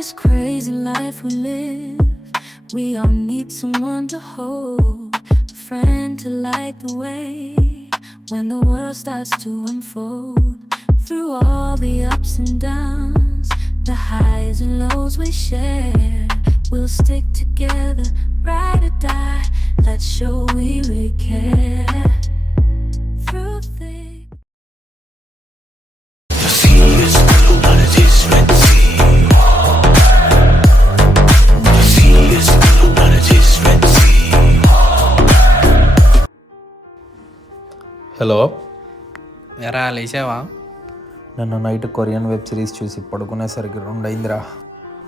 this crazy life we live, we all need someone to hold, a friend to light the way when the world starts to unfold. Through all the ups and downs, the highs and lows we share, we'll stick together, ride or die. Let's show we really care. Through thick hello, ఎరా లేచావా? నన్ను night Korean web series చూసి పడుకునేసరికి 2 అయిందిరా.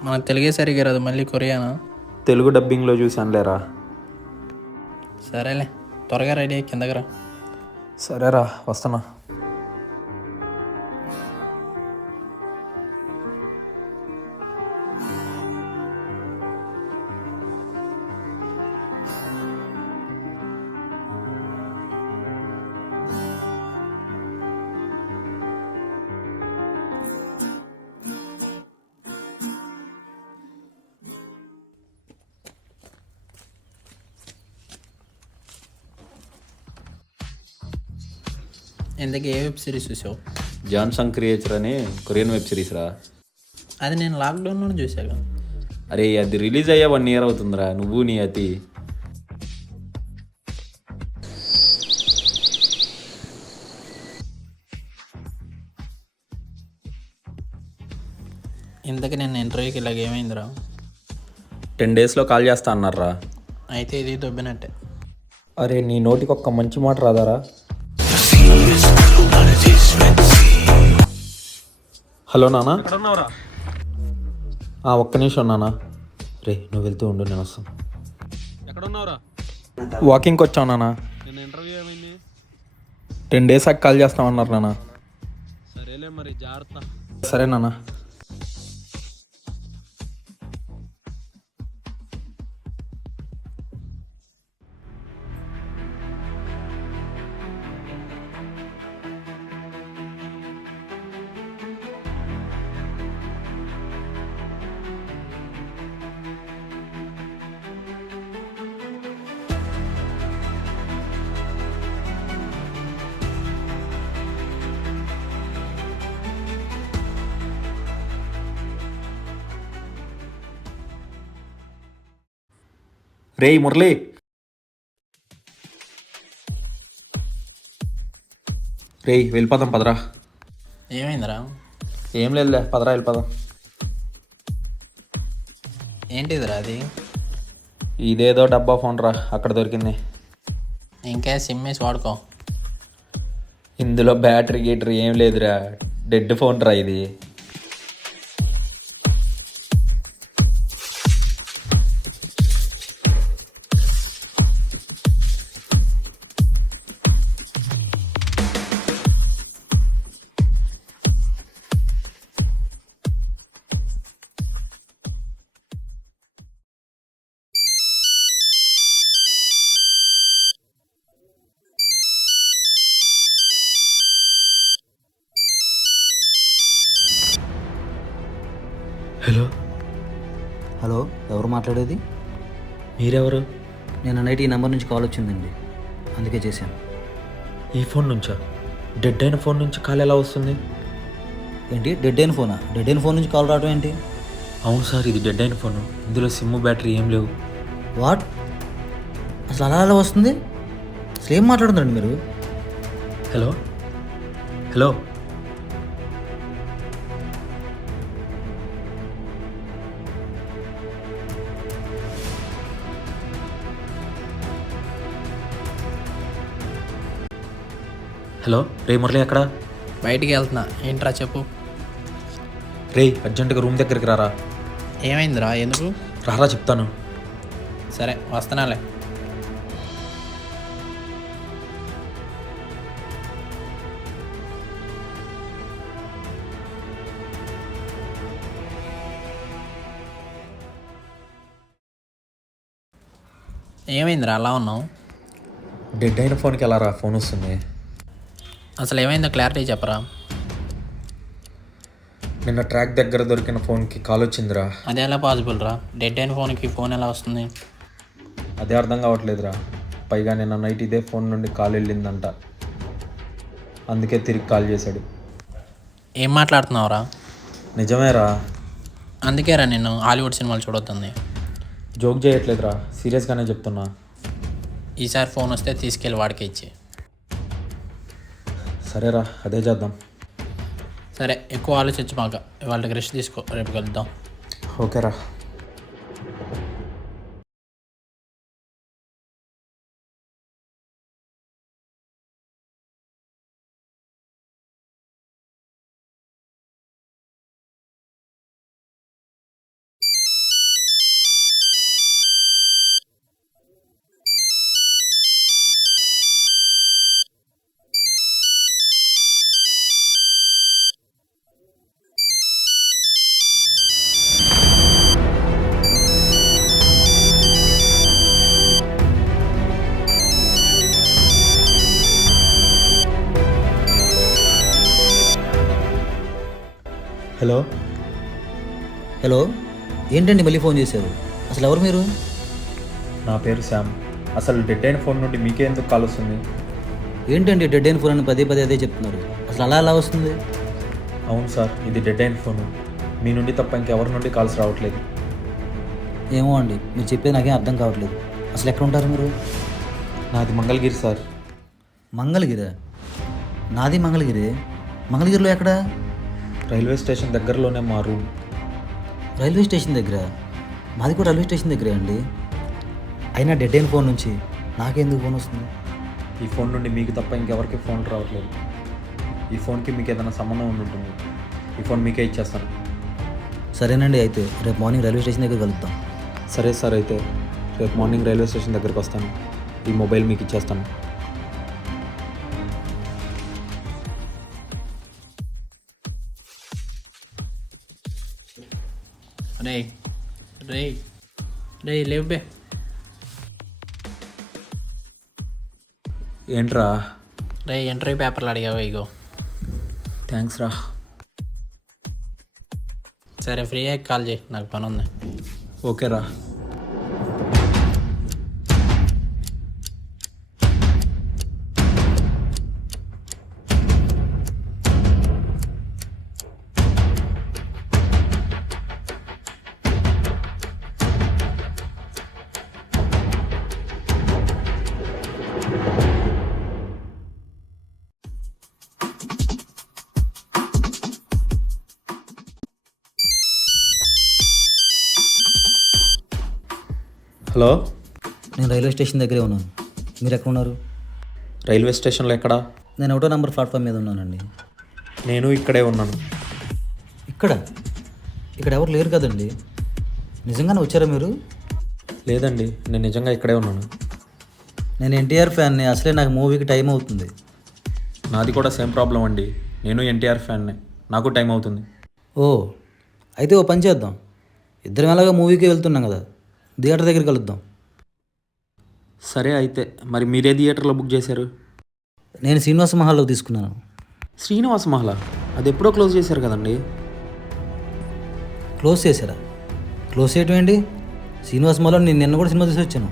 మన తెలుగే సరిగ్గా రాదు, మళ్ళీ కొరియానా? తెలుగు డబ్బింగ్లో చూసానులేరా. సరేలే, త్వరగా రెడీ అయ్యి కిందకి రా. సరేరా, వస్తున్నా. ఇంతకీ ఏ వెబ్ సిరీస్ చూసావు? జాన్సన్ క్రియేచర్ అని కొరియన్ వెబ్ సిరీస్ రా. అది నేను లాక్డౌన్లోనే చూసాను. అరే, అది రిలీజ్ అయ్యా 1 year అవుతుందిరా. నువ్వు నీ అతి. ఇంతకీ నేను ఇంటర్వ్యూకి ఇలాగ ఏమైందిరా? 10 daysలో కాల్ చేస్తా అన్నారా. అయితే ఇది దొబ్బినట్టే. అరే, నీ నోటికి ఒక్క మంచి మాట రాదారా? హలో నాన్న. ఒక్క నిమిషం నాన్న. రే, నువ్వు వెళ్తూ ఉండు, నేను వస్తాను. ఎక్కడున్నావురా? వాకింగ్కి వచ్చావు నాన్న. నేను ఇంటర్వ్యూ ఏమైంది? 10 days కాల్ చేస్తామన్నారు నాన్న. సరేలే, మరి జాగ్రత్త. సరే నాన్న. రేయ్ మురళి, రేయ్ వెళ్ళిపోదాం పదరా. ఏమైందిరా? ఏం లేదులే, పదరా వెళ్ళిపోదాం. ఏంటిదిరా అది? ఇదేదో డబ్బా ఫోన్ రా, అక్కడ దొరికింది. ఇంకా సిమ్ వేసి వాడుకో. ఇందులో బ్యాటరీ గీటరీ ఏం లేదురా, డెడ్ ఫోన్ రా ఇది. హలో. హలో, ఎవరు మాట్లాడేది? మీరెవరు? నేను నైట్ ఈ నెంబర్ నుంచి కాల్ వచ్చిందండి, అందుకే చేశాను. ఈ ఫోన్ నుంచా? డెడ్ అయిన ఫోన్ నుంచి కాల్ ఎలా వస్తుంది? ఏంటి, డెడ్ అయిన ఫోనా? డెడ్ అయిన ఫోన్ నుంచి కాల్ రావడం ఏంటి? అవును సార్, ఇది డెడ్ అయిన ఫోను. ఇందులో సిమ్ బ్యాటరీ ఏం లేవు. వాట్? అసలు అలా ఎలా వస్తుంది? అసలు ఏం మాట్లాడుతున్నారండి మీరు? Hello hello. హలో, రే మురళి ఎక్కడ? బయటికి వెళ్తున్నా. ఏంట్రా చెప్పు. రే, అర్జెంటుగా రూమ్ దగ్గరికి రారా. ఏమైందిరా? ఎందుకు? రారా చెప్తాను. సరే, వస్తున్నాలే. ఏమైందిరా అలా ఉన్నావు? డెడ్ అయిన ఫోన్కి ఎలా రా ఫోన్ వస్తుంది? అసలు ఏమైందో క్లారిటీ చెప్పరా. నిన్న ట్రాక్ దగ్గర దొరికిన ఫోన్కి కాల్ వచ్చిందిరా. అది ఎలా పాసిబుల్ రా? డెడ్ అయిన ఫోన్కి ఫోన్ ఎలా వస్తుంది? అదే అర్థం కావట్లేదురా. పైగా నిన్న నైట్ ఇదే ఫోన్ నుండి కాల్ వెళ్ళిందంట. అందుకే తిరిగి కాల్ చేశాడు. ఏం మాట్లాడుతున్నావురా? నిజమేరా. అందుకే రా నేను హాలీవుడ్ సినిమాలు చూడొద్తుంది. జోక్ చేయట్లేదురా, సీరియస్గానే చెప్తున్నా. ఈసారి ఫోన్ వస్తే తీసుకెళ్ళి వాడికి ఇచ్చి. సరేరా, అదే చేద్దాం. సరే, ఎక్కువ ఆలోచించి మాక. వాళ్ళకి రెస్ట్ తీసుకో, రేపు కలుద్దాం. ఓకేరా. హలో. హలో, ఏంటండి మళ్ళీ ఫోన్ చేశారు? అసలు ఎవరు మీరు? నా పేరు శ్యామ్. అసలు డెడ్ అయిన ఫోన్ నుండి మీకే ఎందుకు కాల్ వస్తుంది? ఏంటండి డెడ్ అయిన ఫోన్ అని పదే పదే అదే చెప్తున్నారు. అసలు అలా ఎలా వస్తుంది? అవును సార్, ఇది డెడ్ అయిన ఫోను. మీ నుండి తప్ప ఇంకెవరి నుండి కాల్స్ రావట్లేదు. ఏమో అండి, మీరు చెప్పేది నాకేం అర్థం కావట్లేదు. అసలు ఎక్కడ ఉంటారు మీరు? నాది మంగళగిరి సార్. మంగళగిరా? నాది మంగళగిరి. మంగళగిరిలో ఎక్కడ? రైల్వే స్టేషన్ దగ్గరలోనే మా రూమ్. రైల్వే స్టేషన్ దగ్గర? మాది కూడా రైల్వే స్టేషన్ దగ్గరే అండి. అయినా డెడ్ అయిన ఫోన్ నుంచి నాకెందుకు ఫోన్ వస్తుంది? ఈ ఫోన్ నుండి మీకు తప్ప ఇంకెవరికి ఫోన్ రావట్లేదు. ఈ ఫోన్కి మీకు ఏదైనా సంబంధం ఉంటుంది. ఈ ఫోన్ మీకే ఇచ్చేస్తాను. సరేనండి, అయితే రేపు మార్నింగ్ రైల్వే స్టేషన్ దగ్గర కలుద్దాం. సరే సార్, అయితే రేపు మార్నింగ్ రైల్వే స్టేషన్ దగ్గరికి వస్తాను. ఈ మొబైల్ మీకు ఇచ్చేస్తాను. రే రే రే లేవే. ఏంట్రా? రే ఇంటర్వ్యూ పేపర్లు అడిగావా? ఇగో. థ్యాంక్స్ రా. సరే, ఫ్రీ అయ్యాక కాల్ చేయి, నాకు పని ఉంది. ఓకేరా. హలో. నేను రైల్వే స్టేషన్ దగ్గరే ఉన్నాను. మీరు ఎక్కడ ఉన్నారు? రైల్వే స్టేషన్లో ఎక్కడా? నేను 1వ నంబర్ ప్లాట్ఫామ్ మీద ఉన్నానండి. నేను ఇక్కడే ఉన్నాను. ఇక్కడ ఎవరు లేరు కదండి. నిజంగానే వచ్చారా మీరు? లేదండి, నేను నిజంగా ఇక్కడే ఉన్నాను. నేను ఎన్టీఆర్ ఫ్యాన్ని. అసలే నాకు మూవీకి టైం అవుతుంది. నాది కూడా సేమ్ ప్రాబ్లం అండి. నేను ఎన్టీఆర్ ఫ్యాన్నే, నాకు టైం అవుతుంది. ఓ, అయితే ఓ పని చేద్దాం. ఇద్దరం ఎలాగో మూవీకి వెళ్తున్నాం కదా, థియేటర్ దగ్గర కలుద్దాం. సరే, అయితే మరి మీరే థియేటర్లో బుక్ చేశారు? నేను శ్రీనివాస మహాల్లో తీసుకున్నాను. శ్రీనివాస మహల్? అది ఎప్పుడో క్లోజ్ చేశారు కదండి. క్లోజ్ చేశారా? క్లోజ్ చేయటం ఏంటి? శ్రీనివాస మహాల్లో నేను నిన్న కూడా సినిమా చూసి వచ్చాను.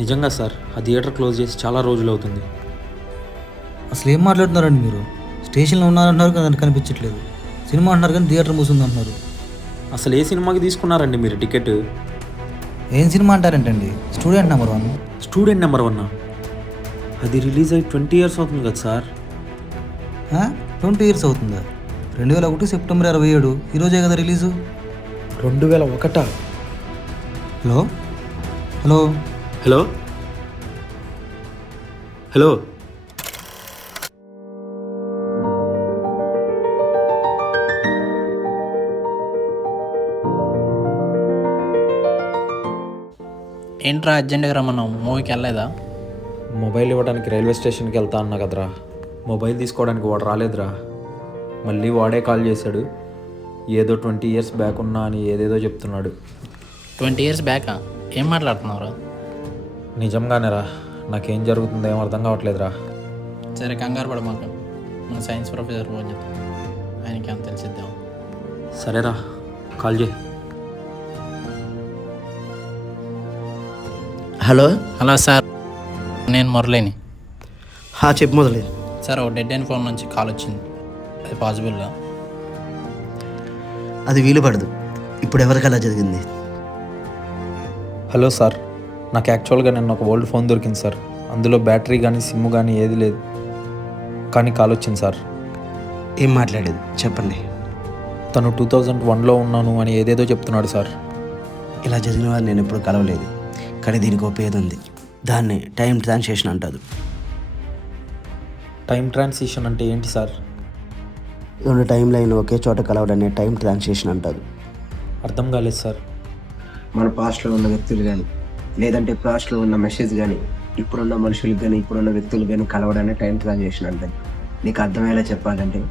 నిజంగా సార్, ఆ థియేటర్ క్లోజ్ చేసి చాలా రోజులు అవుతుంది. అసలు ఏం మాట్లాడుతున్నారండి మీరు? స్టేషన్లో ఉన్నారంటున్నారు కదా, కనిపించట్లేదు. సినిమా అంటున్నారు కానీ థియేటర్ మూసింది అంటున్నారు. అసలు ఏ సినిమాకి తీసుకున్నారండి మీరు టికెట్? ఏం సినిమా అంటారేంటండి? Student number 1. Student number 1? అది రిలీజ్ అయ్యి 20 years అవుతుంది కదా సార్. 20 years అవుతుందా? 2001 సెప్టెంబర్ 27. ఈరోజే కదా release. 2001? Hello hello hello hello. ఏంట్రా అర్జెంట్గా రమ్మన్నావు? మూవీకి వెళ్ళలేదా? మొబైల్ ఇవ్వడానికి రైల్వే స్టేషన్కి వెళ్తా అన్నా కదరా. మొబైల్ తీసుకోవడానికి వాడు రాలేదురా. మళ్ళీ వాడే కాల్ చేశాడు. ఏదో 20 years బ్యాక్ ఉన్నా అని ఏదేదో చెప్తున్నాడు. 20 years బ్యాకా? ఏం మాట్లాడుతున్నావురా? నిజంగానేరా, నాకేం జరుగుతుందో ఏం అర్థం కావట్లేదురా. సరే, కంగారు పడమాక. మన సైన్స్ ప్రొఫెసర్ ఫోన్ చేద్దాం, ఆయనకి అంత తెలిసిద్దాం. సరేరా, కాల్ చేయి. హలో. హలో సార్, నేను మురళిని. చెప్పు మొదలే. సార్ ఓ డెడ్ అయిన ఫోన్ నుంచి కాల్ వచ్చింది, అది పాసిబుల్గా? అది వీలు పడదు. ఇప్పుడు ఎవరికి అలా జరిగింది? హలో సార్, నాకు యాక్చువల్గా నిన్న ఒక ఓల్డ్ ఫోన్ దొరికింది సార్. అందులో బ్యాటరీ కానీ సిమ్ కానీ ఏది లేదు, కానీ కాల్ వచ్చింది సార్. ఏం మాట్లాడేది చెప్పండి. తను 2001లో ఉన్నాను అని ఏదేదో చెప్తున్నాడు సార్. ఇలా జరిగిన వారు నేను ఎప్పుడు కలవలేదు, కానీ దీనికి ఒక పేరు ఉంది. దాన్ని టైం ట్రాన్స్లేషన్ అంటారు. టైం ట్రాన్సిషన్ అంటే ఏంటి సార్? రెండు టైం లైన్ ఒకే చోట కలవడాన్ని టైం ట్రాన్స్లేషన్ అంటారు. అర్థం కాలేదు సార్. మన పాస్ట్లో ఉన్న వ్యక్తులు కానీ, లేదంటే పాస్ట్లో ఉన్న మెసేజ్ కానీ, ఇప్పుడున్న మనుషులకు కానీ, ఇప్పుడున్న వ్యక్తులు కానీ కలవడాన్ని టైం ట్రాన్స్లేషన్ అంటారు. నీకు అర్థమయ్యేలా చెప్పాలంటే,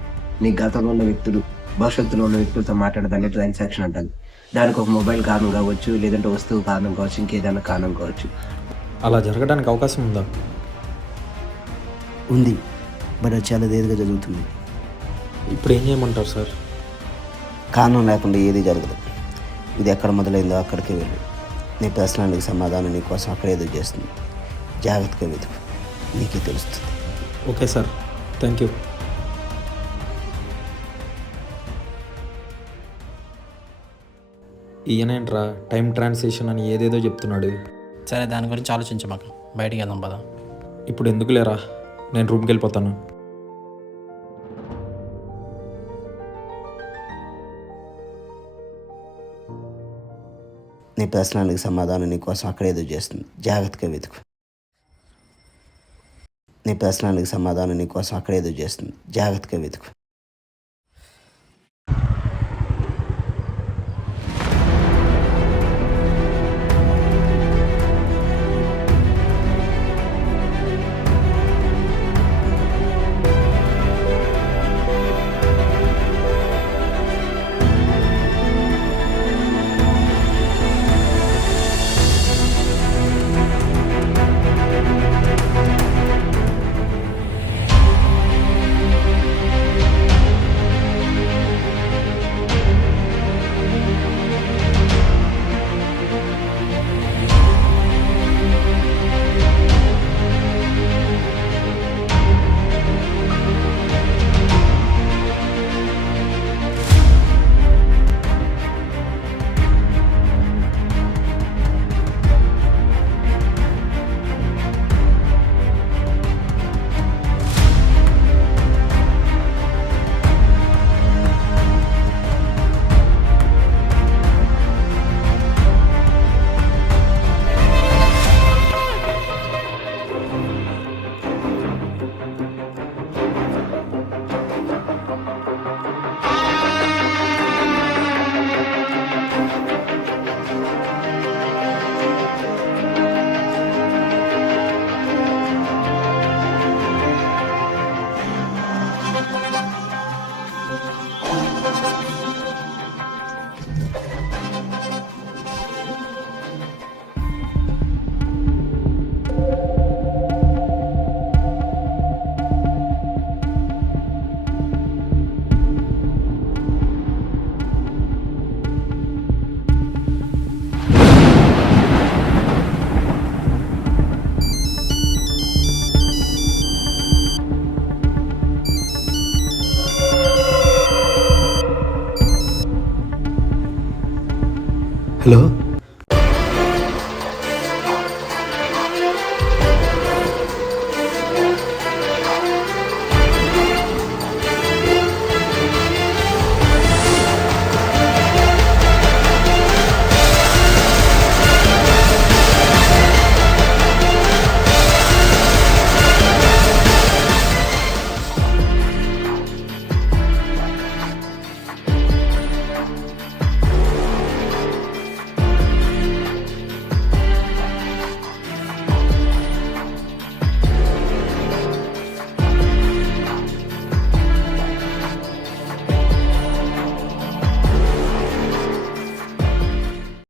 నీ గతంలో ఉన్న వ్యక్తులు భవిష్యత్తులో ఉన్న వ్యక్తులతో మాట్లాడదాన్ని ట్రాన్సాక్షన్ అంటారు. దానికి ఒక మొబైల్ కారణం కావచ్చు, లేదంటే వస్తువు కారణం కావచ్చు, ఇంకేదైనా కారణం కావచ్చు. అలా జరగడానికి అవకాశం ఉందా? ఉంది, బట్ అది చాలా దేరుగా జరుగుతుంది. ఇప్పుడు ఏం చేయమంటారు సార్? కారణం లేకుండా ఏది జరగదు. ఇది ఎక్కడ మొదలైందో అక్కడికి వెళ్ళు. నీ ప్రశ్నలకు సమాధానం నీ కోసం అక్కడ ఎదురు చేస్తుంది. జాగ్రత్తగా వెతుకు, నీకే తెలుస్తుంది. Okay sir, thank you. ఈయనేంట్రా టైం ట్రాన్సిషన్ అని ఏదేదో చెప్తున్నాడు. సరే, దాని గురించి ఆలోచించమాక, బయటికి వెళ్దాం పదా. ఇప్పుడు ఎందుకు లేరా, నేను రూమ్కి వెళ్ళిపోతాను. నీ ప్రశ్నలకు సమాధానం నీ కోసం అక్కడ ఎదురు చేస్తుంది. జాగ్రత్తగా వెతుకు. నీ ప్రశ్నలకు సమాధానం నీ కోసం అక్కడ ఎదురు చేస్తుంది. జాగ్రత్తగా వెతుకు. హలో.